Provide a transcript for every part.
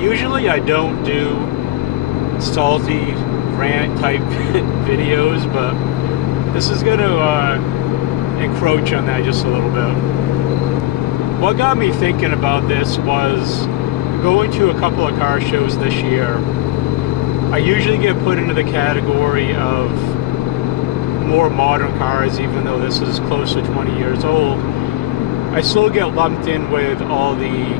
Usually I don't do salty rant type videos, but this is going to encroach on that just a little bit. What got me thinking about this was going to a couple of car shows this year. I usually get put into the category of more modern cars, even though this is close to 20 years old. I still get lumped in with all the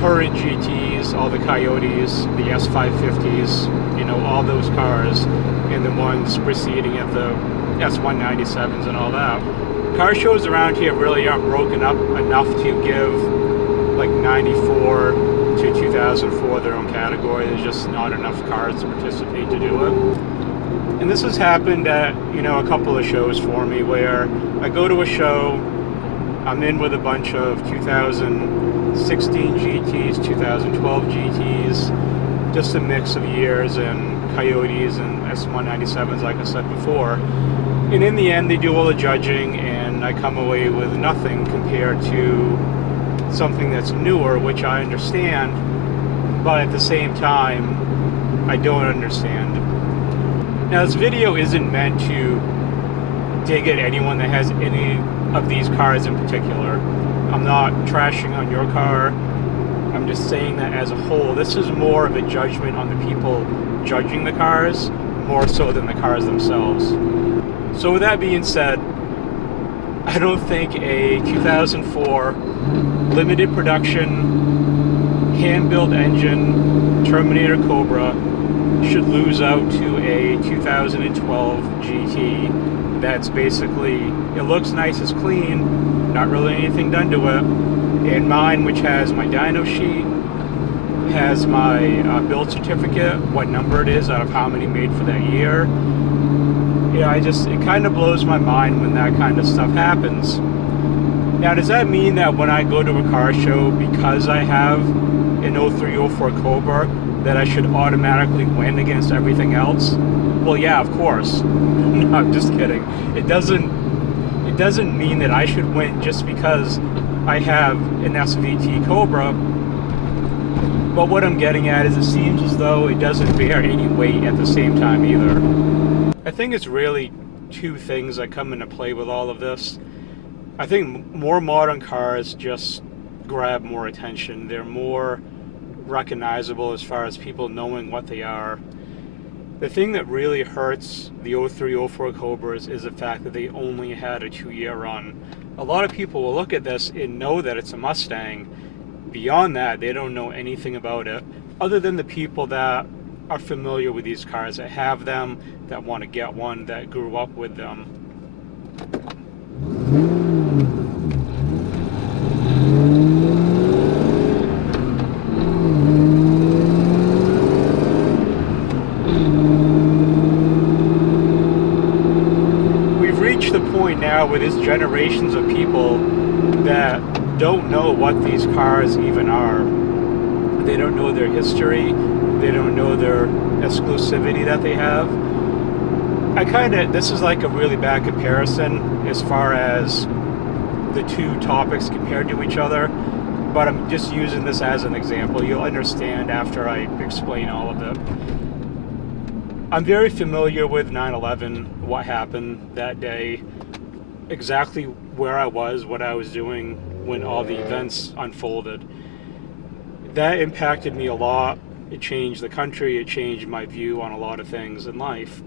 current GTs, all the Coyotes, the S550s, you know, all those cars, and the ones preceding it, the S197s and all that. Car shows around here really aren't broken up enough to give like 94 to 2004 their own category. There's just not enough cars to participate to do it. And this has happened at, you know, a couple of shows for me where I go to a show, I'm in with a bunch of 2016 GTs, 2012 GTs, just a mix of years, and Coyotes and S197s, like I said before. And in the end, they do all the judging, and I come away with nothing compared to something that's newer, which I understand, but at the same time, I don't understand. Now, this video isn't meant to dig at anyone that has any of these cars in particular. I'm not trashing on your car. I'm just saying that as a whole, this is more of a judgment on the people judging the cars, more so than the cars themselves. So with that being said, I don't think a 2004 limited production, hand-built engine Terminator Cobra should lose out to a 2012 GT that's basically, it looks nice, it's clean, not really anything done to it. And mine, which has my dyno sheet, has my build certificate, what number it is out of how many made for that year. Yeah, it kind of blows my mind when that kind of stuff happens. Now, does that mean that when I go to a car show, because I have an 0304 Cobra, that I should automatically win against everything else? Well, yeah, of course. No, I'm just kidding. It doesn't mean that I should win just because I have an SVT Cobra. But what I'm getting at is it seems as though it doesn't bear any weight at the same time either. I think it's really two things that come into play with all of this. I think more modern cars just grab more attention. They're more recognizable as far as people knowing what they are. The thing that really hurts the 0304 Cobras is the fact that they only had a 2-year run. A lot of people will look at this and know that it's a Mustang. Beyond that, they don't know anything about it, other than the people that are familiar with these cars, that have them, that want to get one, that grew up with them. We've reached the point now where there's generations of people that don't know what these cars even are. They don't know their history. They don't know their exclusivity that they have. This is like a really bad comparison as far as the two topics compared to each other, but I'm just using this as an example. You'll understand after I explain all of it. I'm very familiar with 9/11, what happened that day, exactly where I was, what I was doing when all the events unfolded. That impacted me a lot. It changed the country. It changed my view on a lot of things in life.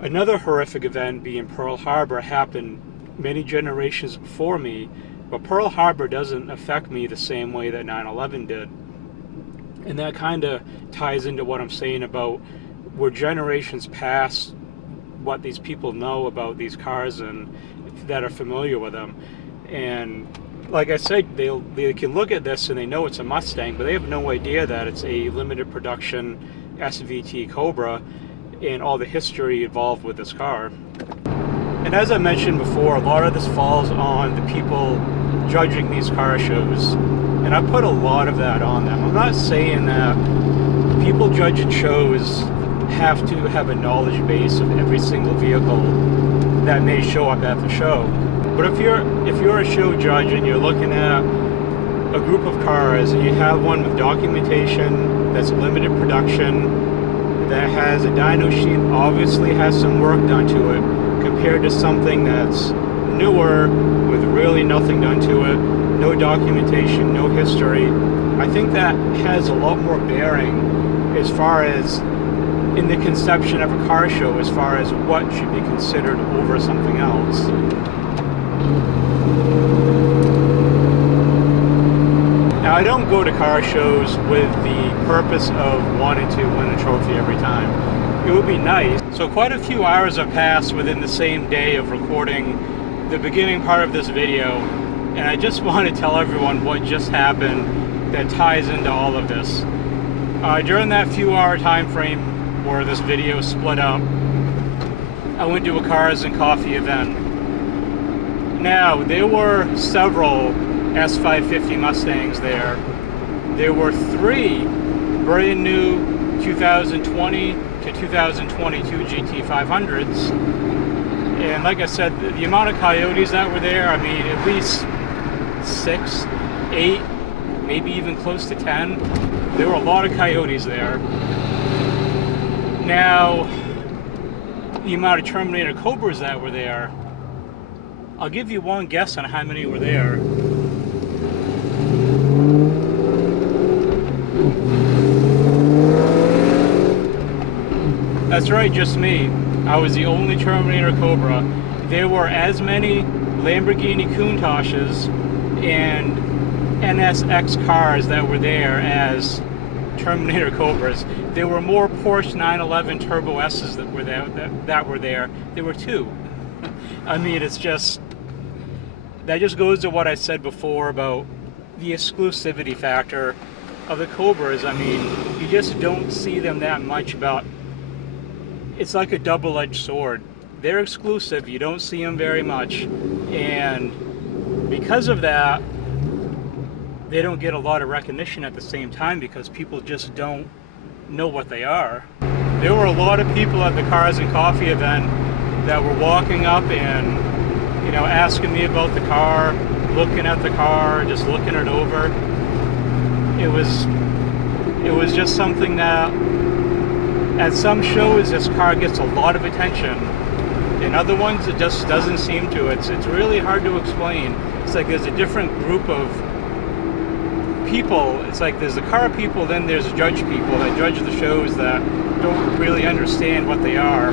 Another horrific event, being Pearl Harbor, happened many generations before me, but Pearl Harbor doesn't affect me the same way that 9/11 did. And that kind of ties into what I'm saying about where generations past what these people know about these cars and that are familiar with them. And like I said, they can look at this and they know it's a Mustang, but they have no idea that it's a limited production SVT Cobra and all the history involved with this car. And as I mentioned before, a lot of this falls on the people judging these car shows, and I put a lot of that on them. I'm not saying that people judging shows have to have a knowledge base of every single vehicle that may show up at the show. But if you're a show judge and you're looking at a group of cars and you have one with documentation that's limited production, that has a dyno sheet, obviously has some work done to it, compared to something that's newer with really nothing done to it, no documentation, no history, I think that has a lot more bearing as far as in the conception of a car show, as far as what should be considered over something else. Now, I don't go to car shows with the purpose of wanting to win a trophy every time. It would be nice. So quite a few hours have passed within the same day of recording the beginning part of this video, and I just want to tell everyone what just happened that ties into all of this. During that few hour time frame where this video split up, I went to a Cars and Coffee event. Now, there were several S550 Mustangs there. There were 3 brand new 2020 to 2022 GT500s. And like I said, the amount of coyotes that were there, I mean, at least 6, 8, maybe even close to 10. There were a lot of coyotes there. Now, the amount of Terminator Cobras that were there, I'll give you one guess on how many were there. That's right, just me. I was the only Terminator Cobra. There were as many Lamborghini Countachs and NSX cars that were there as Terminator Cobras. There were more Porsche 911 Turbo S's that were there. There were 2. I mean, it's just, that just goes to what I said before about the exclusivity factor of the Cobras. I mean, you just don't see them that much, but it's like a double-edged sword. They're exclusive, you don't see them very much, and because of that, they don't get a lot of recognition at the same time because people just don't know what they are. There were a lot of people at the Cars and Coffee event that were walking up and, you know, asking me about the car, looking at the car, just looking it over. It was just something that, at some shows, this car gets a lot of attention. In other ones, it just doesn't seem to. It's really hard to explain. It's like there's a different group of people. It's like there's the car people, then there's judge people that judge the shows that don't really understand what they are.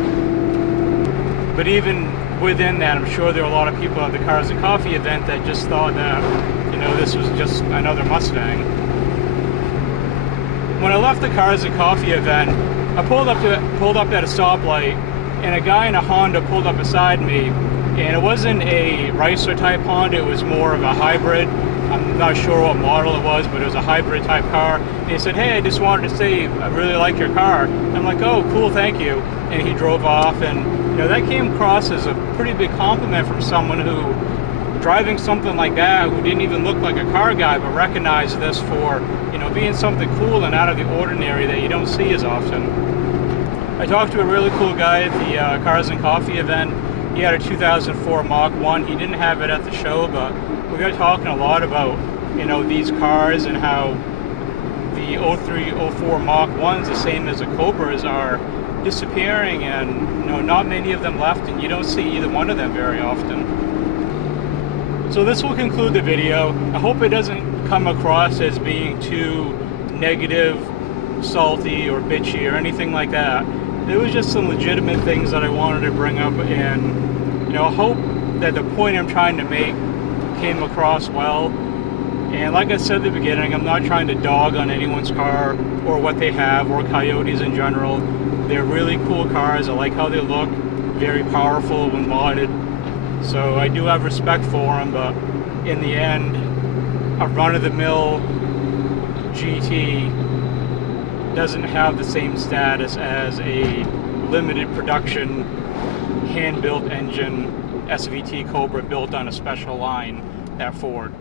But even within that, I'm sure there are a lot of people at the Cars and Coffee event that just thought that, you know, this was just another Mustang. When I left the Cars and Coffee event, I pulled up at a stoplight, and a guy in a Honda pulled up beside me, and it wasn't a racer type Honda, it was more of a hybrid. I'm not sure what model it was, but it was a hybrid type car. And he said, "Hey, I just wanted to say I really like your car." And I'm like, "Oh, cool, thank you." And he drove off, and you know, that came across as a pretty big compliment from someone who, driving something like that, who didn't even look like a car guy, but recognized this for, you know, being something cool and out of the ordinary that you don't see as often. I talked to a really cool guy at the Cars and Coffee event. He had a 2004 Mach 1. He didn't have it at the show, but we got talking a lot about, you know, these cars and how the 03, 04 Mach 1s, the same as the Cobras, are disappearing, and, you know, not many of them left, and you don't see either one of them very often. So this will conclude the video. I hope it doesn't come across as being too negative, salty, or bitchy, or anything like that. There was just some legitimate things that I wanted to bring up, and, you know, I hope that the point I'm trying to make came across well. And like I said at the beginning, I'm not trying to dog on anyone's car or what they have, or coyotes in general. They're really cool cars. I like how they look, very powerful when modded. So I do have respect for them, but in the end, a run-of-the-mill GT doesn't have the same status as a limited production, hand-built engine SVT Cobra built on a special line at Ford.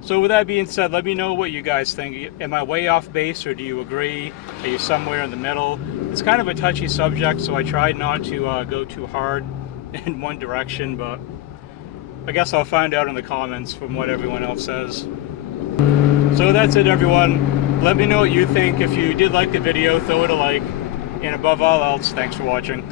So with that being said, let me know what you guys think. Am I way off base, or do you agree? Are you somewhere in the middle? It's kind of a touchy subject, so I tried not to go too hard in one direction, but I guess I'll find out in the comments from what everyone else says. So that's it, everyone. Let me know what you think. If you did like the video, throw it a like. And above all else, thanks for watching.